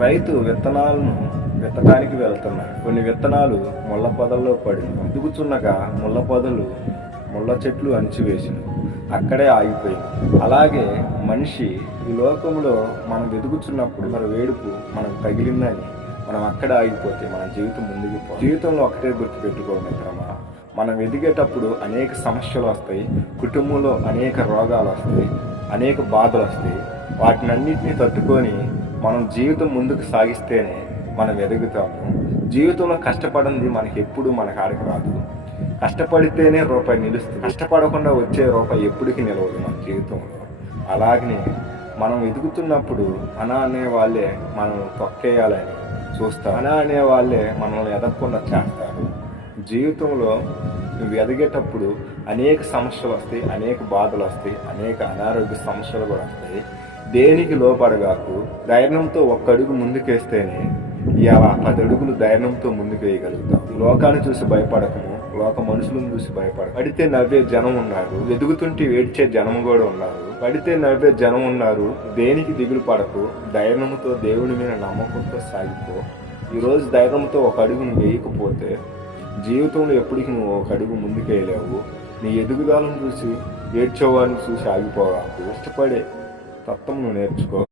రైతు విత్తనాలను విత్తడానికి వెళ్తున్నాడు. కొన్ని విత్తనాలు ముళ్ళ పొదల్లో పడి ఎదుగుచున్నగా ముళ్ళ పొదలు ముళ్ళ చెట్లు అణిచివేసిన అక్కడే ఆగిపోయింది. అలాగే మనిషి ఈ లోకంలో మనం వెతుకుతున్నప్పుడు మరి వేడుకు మనకు తగిలిందని మనం అక్కడే ఆగిపోతే మన జీవితం ముందుకు జీవితంలో ఒకటే గుర్తుపెట్టుకో మిత్రమా, మనం ఎదిగేటప్పుడు అనేక సమస్యలు వస్తాయి, కుటుంబంలో అనేక రోగాలు వస్తాయి, అనేక బాధలు వస్తాయి. వాటినన్నింటినీ తట్టుకొని మనం జీవితం ముందుకు సాగిస్తేనే మనం ఎదుగుతాము. జీవితంలో కష్టపడింది మనకి ఎప్పుడు మన కాడికి రాదు. కష్టపడితేనే రూపాయి నిలుస్తుంది. కష్టపడకుండా వచ్చే రూపాయి ఎప్పటికీ నిలవదు మన జీవితంలో. అలాగనే మనం ఎదుగుతున్నప్పుడు అనే వాళ్ళే మనం తొక్కేయాలని చూస్తారు. అనే వాళ్ళే మనల్ని ఎదగకుండా చేస్తారు. జీవితంలో నువ్వు ఎదిగేటప్పుడు అనేక సమస్యలు వస్తాయి, అనేక బాధలు వస్తాయి, అనేక అనారోగ్య సమస్యలు కూడా వస్తాయి. దేనికి లోపడగాకు ధైర్యంతో ఒక్క అడుగు ముందుకేస్తేనే ఇలా 10 అడుగులు ధైర్యంతో ముందుకు వేయగలుగుతాం. లోకాన్ని చూసి భయపడకము, లోక మనుషులను చూసి పడితే నవ్వే జనం ఉన్నారు, వెతుకుతుంటే ఏడ్చే జనం కూడా ఉన్నారు. పడితే నవ్వే జనం ఉన్నారు. దేనికి దిగులు పడకు, ధైర్యంతో దేవుని మీద నమ్మకంతో సాగిపో. ఈరోజు ధైర్యంతో ఒక అడుగు నువ్వు వేయకపోతే జీవితంలో ఎప్పటికీ నువ్వు ఒక అడుగు ముందుకు వేయలేవు. నీ ఎదుగుదలను చూసి ఏడ్చేవాడిని చూసి ఆగిపోవాలి. కష్టపడే తత్వం నువ్వు నేర్చుకో.